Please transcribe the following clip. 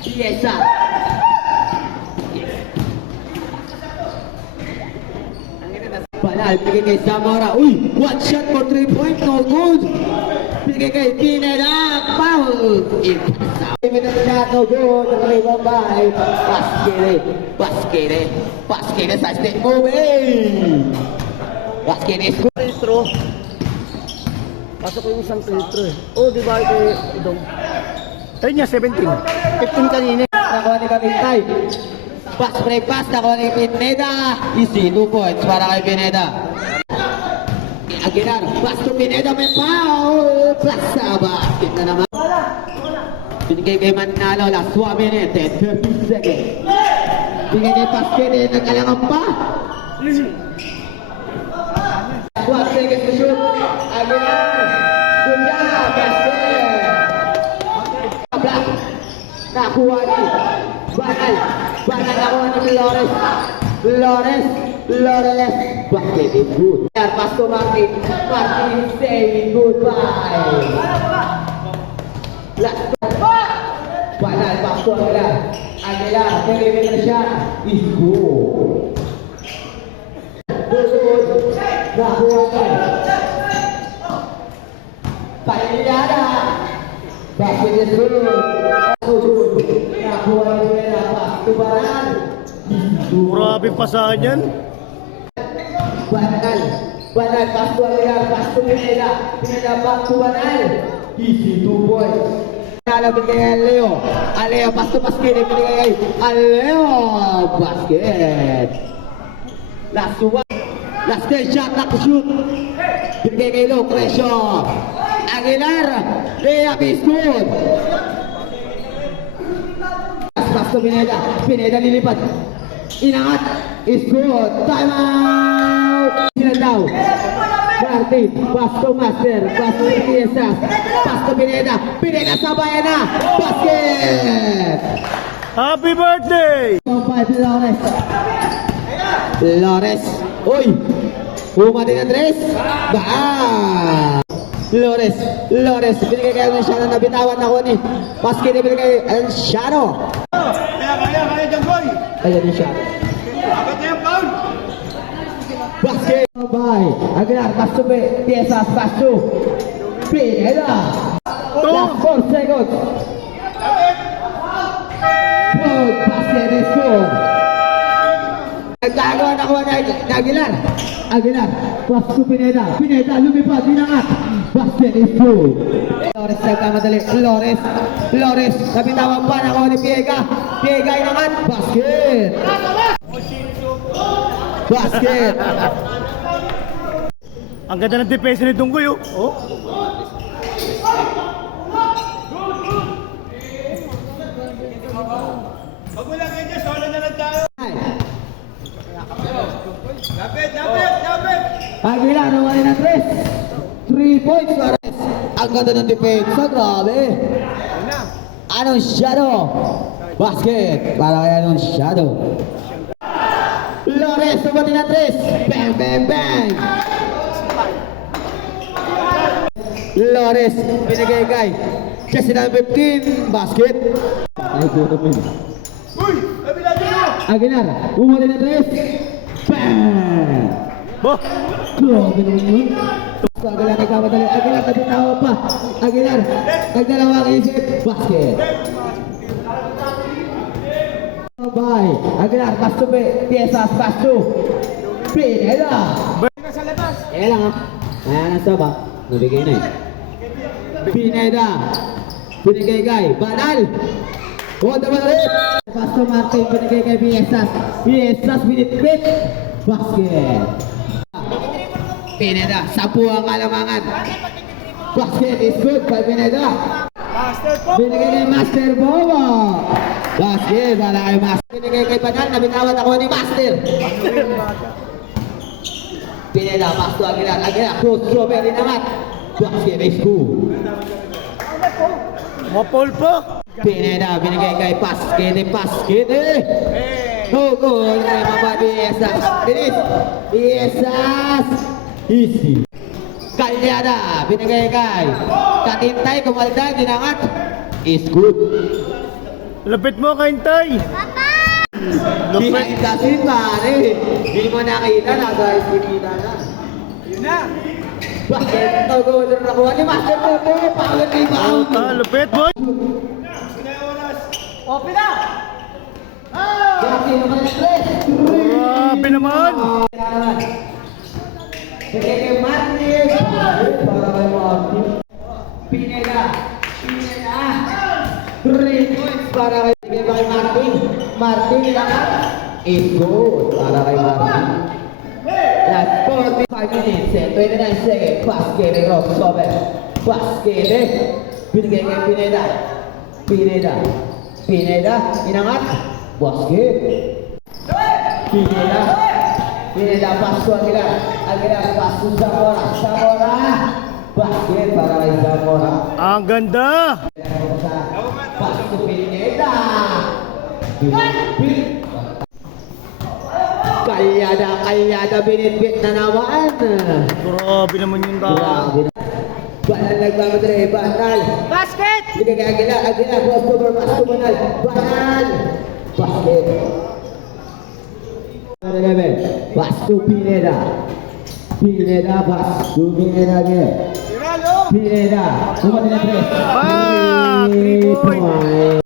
Piesa. Banal, bigay kay Zamora. Uy, one shot for 3 points, no good. Bigay kay Pineda, foul. Minute shot, no good. Nakaliwang by Baskere sa stick moving. Baskere is good. Filtro. Pasok ko yung isang filtro eh. Oh, di ba kay Idong? Ayun niya, 17. 15 kanina. Nakuha ni Kapintay. Pass break pass, nakuha ni Pineda. Easy, 2 points para kay Pineda. Aguilar, pass to Pineda, may foul. Plus sa basket na naman. Binigay kay Manalo, last 1 minute, 30 seconds. Binigay kay Pasquede, nagkalangan pa. 1 second to shoot. Aguilar, good job, basket. Nakuha ni Banal nakuha ni Flores. Basket is good. Pass to Martin saying goodbye. Last Banal, pass to Aguilar, perimeter shot is good. Nakuha ni Paliada. Basket is good. Nakuha ni Pineda, pass to Banal. Grabe pasahan yan. Banal, pass to Aguilar, pass to Pineda, back to Banal. Easy, 2 points. Nalabit kay Aleo, pass to Pasquede, binigay kay Aleo, basket. Last 10 shot, not to shoot. Binigay kay Lo, pressure. Aguilar, layup is good. Pass to Pineda lilipat. Inangat, is good. Time out. Sila daw. Martin, pass to Master, pass to Piesas, pass to Pineda sabayan na. Basket. Happy birthday! Flores. Uy! Uma din ang tres. Flores. Binigay kayo ng Shano na bitawan ako ni. Basket na binigay ang Shano. Kaya dyan, boy! Ayan yung Shano. Agad na yung foul! Basket. Bye. Aguilar, pass to Piesas, pass to Pineda. 4 seconds. Good. Basket is good. Nagkagawa na kuha na Aguilar, pass to Pineda, lumipad, dinangat. Basket is good. Flores nagkamadali. Flores, nabitawan pa na kuha ni Piega inangat. Basket. Ang ganda ng depensa ni Dunggoy, oh. Pag wala ganyan, solo na lang tayo. Dapat! Aguilar, nawali na 3 points. Ang ganda ng depensa, grabe. Anong Shadow? Basket, para kay Anong Shadow. Flores, nawali na 3. Bang! Flores, binigay kay kasi na 15, basket. Ay, puto mo yun. Aguilar, umuli na 3. Bang! Grabe naman yun. Aguilar, nagkamadali. Aguilar, nabitawa pa. Aguilar, nagdalawang isip. Basket. Bye. Aguilar, pass to Piesas, pass to Pineda. Sa labas! Kaya lang ha. Ayan ang saba. Nabigay na eh. Pineda. Binigay kay Banal. Huwag naman ulit. Pass to Martin. Binigay kay Piesas, binitbit. Basket. Pineda. 10 ang kalamangan. Basket is good by Pineda. Binigay kay Master Bobo. Basket. Wala kay Master. Binigay kay Banal. Nabitawan ako ni Master. Pineda. Pass to Aguilar. Cross strawberry naman. Basket is good. Mapol po! Pineda, binigay kay Pasquede. Oh, good. Mama Piesas. Piesas. Easy. Kalyada, binigay kay Katintay, kumalda, dinangat. Is good. Lapit mo, Kaintay. Lupit. Behind the scene, pare. Hindi mo nakita, nasa ispinita na. Yun na. Bakit? Tawag-order na kuha ni Master Pepe. Power rebound. Lupit, boy. Open na. Grabe naman ang stress. Grabe naman. Sige kay Martin. Para kay Martin. Pineda. Pineda. 3 points para kay Martin. Martin lahat. Is good para kay Martin. Last 45 minutes and 29 seconds. Basket ni Rob Sober. Basket ni. Binigay kay Pineda. Pineda. Pineda. Inangat. Basket. Pineda. Pineda pasu Aguilar. Aguilar pasu Zamora. Zamora. Basket para kay Zamora. Ang ganda. Pasu Pineda. Kalyada binitbit na naman. Grabe naman yung tao. Grabe na. Banal nagmamadali. Banal. Basket. Hindi kay Aguilar. Aguilar. Customer. Pasu Banal. Banal. Basket. Pasu Pineda. Pineda. Pasu Pineda. Tiralo. Pineda. Kumatin na press. 3 points.